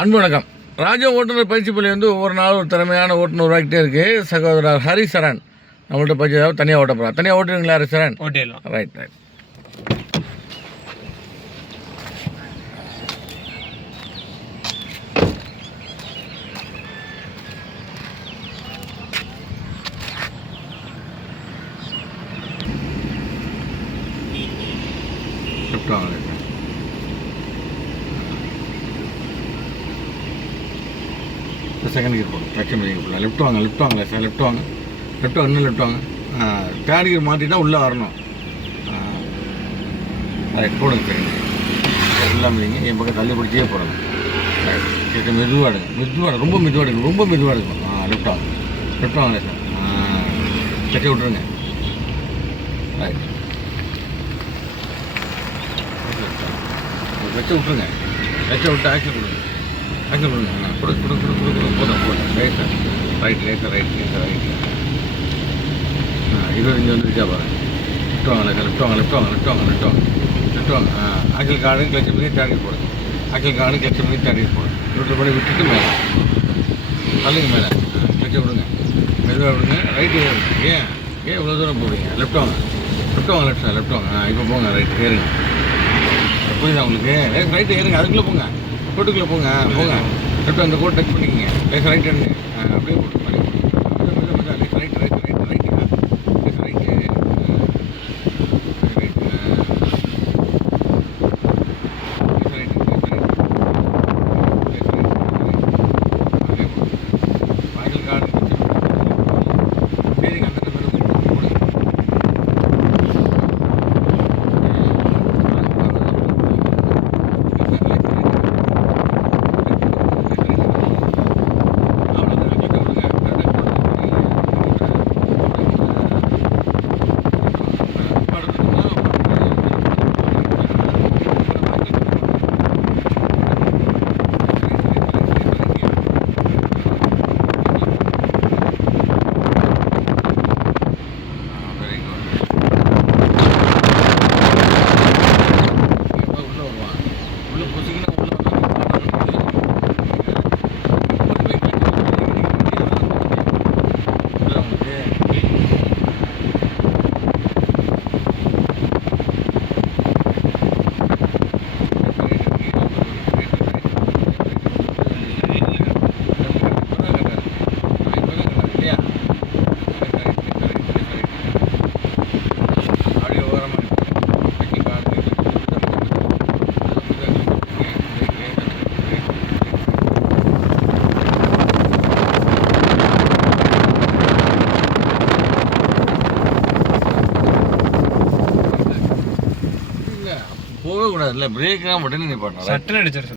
அன்பு வணக்கம். ராஜா ஓட்டுநர் பயிற்சி பள்ளி ஒவ்வொரு நாளும் ஒரு திறமையான ஓட்டுநர் உருவாக்கிட்டே இருக்குது. சகோதரர் ஹரிசரன் நம்மள்ட்ட பயிற்சி தனியாக ஓட்ட போகிறார். தனியாக ஓட்டுவீங்களா ஹரிசரன்? ஓட்டிடலாம். Right right. செகண்ட் கியர் போடும். லட்சம் போடலாம். லெஃப்ட் வாங்க சார். லெஃப்ட் வாங்க இன்னும் லெஃப்ட் வாங்க. தேர்ட் கியர் மாற்றிட்டா உள்ளே வரணும். ரைட் போடுங்க. செகண்ட் இல்லாமல் நீங்கள் என் பக்கம் தள்ளி பிடிச்சே போடணும். ரைட் மெதுவாக ரொம்ப மெதுவாக எடுக்கணும். லெஃப்ட் வாங்க சார். கட்டி விட்ருங்க. ரைட் வச்சு விட்ருங்க. விட்டு ஆக்சில் கொடுங்க. போதும். ரைட் 25 வந்துருச்சா பாருங்க. லெஃப்ட் வாங்க. ஆக்சில் கார்டு கிளச்சு பண்ணி தேர்ட் போடுங்க. இவ்வளோ பண்ணி விட்டுட்டு மேலே தள்ளுங்க. மேலே கிளச்சை விடுங்க. மெதுவாக விடுங்க. ரைட்டு ஏன் இவ்வளோ தூரம் போடுங்க. லெஃப்ட் வாங்க. இப்போ போங்க. ரைட் ஏறுங்க. புரியுதா உங்களுக்கு? ரைட்டு ஏறுங்க. அதுக்குள்ளே போங்க. கோட்டுக்குள்ளே போங்க. லெஃப்ட் அந்த கோட் டச் பண்ணிக்கங்க. ரைட் எடுங்க. அப்படியே போட்டு போகக்கூடாதுல்ல. பிரேக்கெலாம் மட்டும் நீங்கள் பண்ணலாம். சட்டுன்னு அடிச்சிருச்சு.